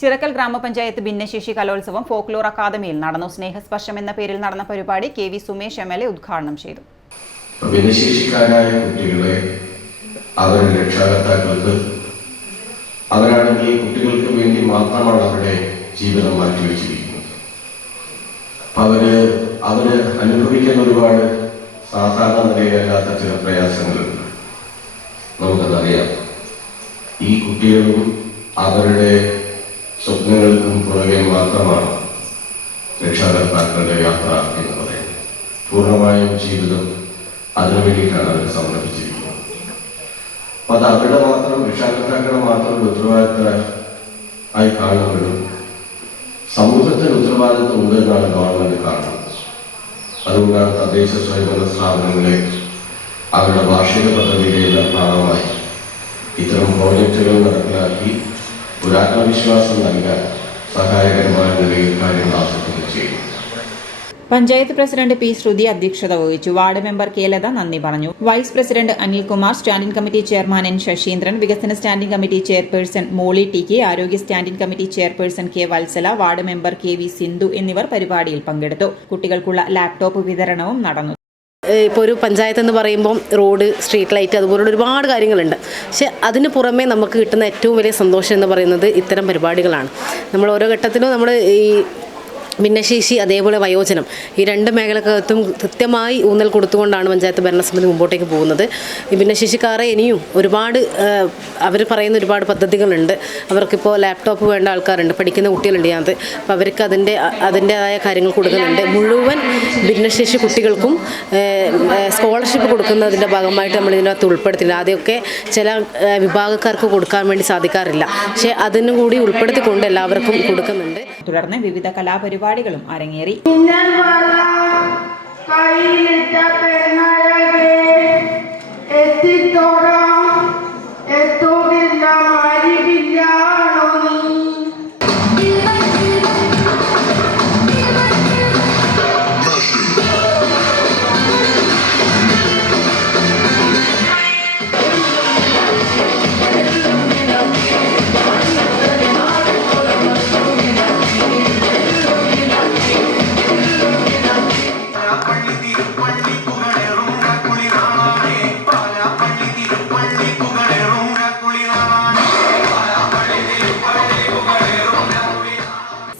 ചിറക്കൽ ഗ്രാമപഞ്ചായത്ത് ഭിന്നശേഷി കലോത്സവം ഫോക്ലോർ അക്കാദമിയിൽ നടന്നു. സ്നേഹസ്പർശം എന്ന പേരിൽ നടന്ന പരിപാടി K V Sumesh M L A ഉദ്ഘാടനം ചെയ്തു. ഭിന്നശേഷിക്കാരായ കുട്ടികളെ അവരുടെ രക്ഷാകർത്താക്കൾക്ക് അവരാണെങ്കിൽ കുട്ടികൾക്ക് വേണ്ടി മാത്രമാണ് അവരുടെ ജീവിതം മാറ്റിവെച്ചിരിക്കുന്നത് അവർ അവർ അനുഭവിക്കുന്ന ഒരുപാട് സാധാരണ നിലയിലല്ലാത്ത ചില പ്രയാസങ്ങളുണ്ട് നമുക്കതറിയാം. ഈ കുട്ടികളും അവരുടെ സ്വപ്നങ്ങൾക്കും പുറകെ മാത്രമാണ് രക്ഷാകർത്താക്കളുടെ യാത്ര എന്ന് പറയുന്നത്. പൂർണമായും ജീവിതം അതിനു വേണ്ടിയിട്ടാണ് അവർ സമർപ്പിച്ചിരിക്കുന്നത്. അപ്പൊ അത് അവരുടെ മാത്രം രക്ഷാകർത്താക്കളുടെ മാത്രം ഒരു ഉത്തരവാദിത്ത ആയി കാണുമ്പോഴും സമൂഹത്തിന് ഉത്തരവാദിത്വം ഉണ്ട് എന്നാണ് ഗവൺമെന്റ് കാണുന്നത്. അതുകൊണ്ടാണ് തദ്ദേശ സ്വയംഭരണ സ്ഥാപനങ്ങളെ അവരുടെ വാർഷിക പദ്ധതിയുടെ ഭാഗമായി ഇത്തരം പ്രോജക്റ്റുകൾ നടപ്പിലാക്കി ഒരു നൽകാൻ സഹായകരമായ നിലയിൽ കാര്യങ്ങൾ ആസൂത്രണം ചെയ്യുന്നു പഞ്ചായത്ത് പ്രസിഡന്റ് പി ശ്രുതി അധ്യക്ഷത വഹിച്ചു. വാർഡ് മെമ്പർ കെ ലത നന്ദി പറഞ്ഞു. Vice president Anilkumar standing committee chairman N Saseendran വികസന standing committee chairperson Molly T K ആരോഗ്യ standing committee chairperson K Valsala ward member K V Sindhu എന്നിവർ പരിപാടിയിൽ പങ്കെടുത്തു. കുട്ടികൾക്കുള്ള ലാപ്ടോപ്പ് വിതരണവും നടന്നു. ഇപ്പോൾ ഒരു പഞ്ചായത്ത് എന്ന് പറയുമ്പോൾ റോഡ് സ്ട്രീറ്റ് ലൈറ്റ് അതുപോലുള്ള ഒരുപാട് കാര്യങ്ങളുണ്ട്. പക്ഷെ അതിന് പുറമേ നമുക്ക് കിട്ടുന്ന ഏറ്റവും വലിയ സന്തോഷം എന്ന് പറയുന്നത് ഇത്തരം പരിപാടികളാണ്. നമ്മൾ ഓരോ ഘട്ടത്തിലും നമ്മൾ ഈ ഭിന്നശേഷി അതേപോലെ വയോജനം. ഈ രണ്ട് മേഖലക്കകത്തും കൃത്യമായി ഊന്നൽ കൊടുത്തുകൊണ്ടാണ് പഞ്ചായത്ത് ഭരണസമിതി മുമ്പോട്ടേക്ക് പോകുന്നത്. ഈ ഭിന്നശേഷിക്കാരെ ഇനിയും ഒരുപാട് അവർ പറയുന്ന ഒരുപാട് പദ്ധതികളുണ്ട്. അവർക്കിപ്പോൾ ലാപ്ടോപ്പ് വേണ്ട ആൾക്കാരുണ്ട് പഠിക്കുന്ന കുട്ടികളുണ്ട് ഇതിനകത്ത്. അപ്പോൾ അവർക്ക് അതിന്റെ അതിന്റെതായ കാര്യങ്ങൾ കൊടുക്കുന്നുണ്ട്. മുഴുവൻ ഭിന്നശേഷി കുട്ടികൾക്കും സ്കോളർഷിപ്പ് കൊടുക്കുന്നതിന്റെ ഭാഗമായിട്ട് നമ്മൾ ഇതിനകത്ത് ഉൾപ്പെടുത്തില്ല. ആദ്യമൊക്കെ ചില വിഭാഗക്കാർക്ക് കൊടുക്കാൻ വേണ്ടി സാധിക്കാറില്ല. പക്ഷേ അതിനും കൂടി ഉൾപ്പെടുത്തിക്കൊണ്ട് എല്ലാവർക്കും കൊടുക്കുന്നുണ്ട്. തുടർന്ന് വിവിധ കലാപരിപാടികളും അരങ്ങേറി.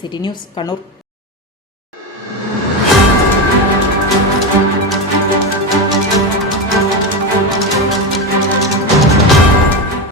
City news Kannur